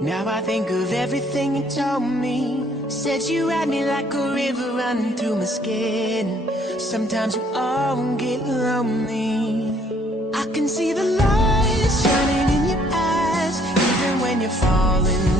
Now I think of everything you told me. Said you had me like a river running through my skin. Sometimes we all get lonely. I can see the light shining in your eyes, even when you're falling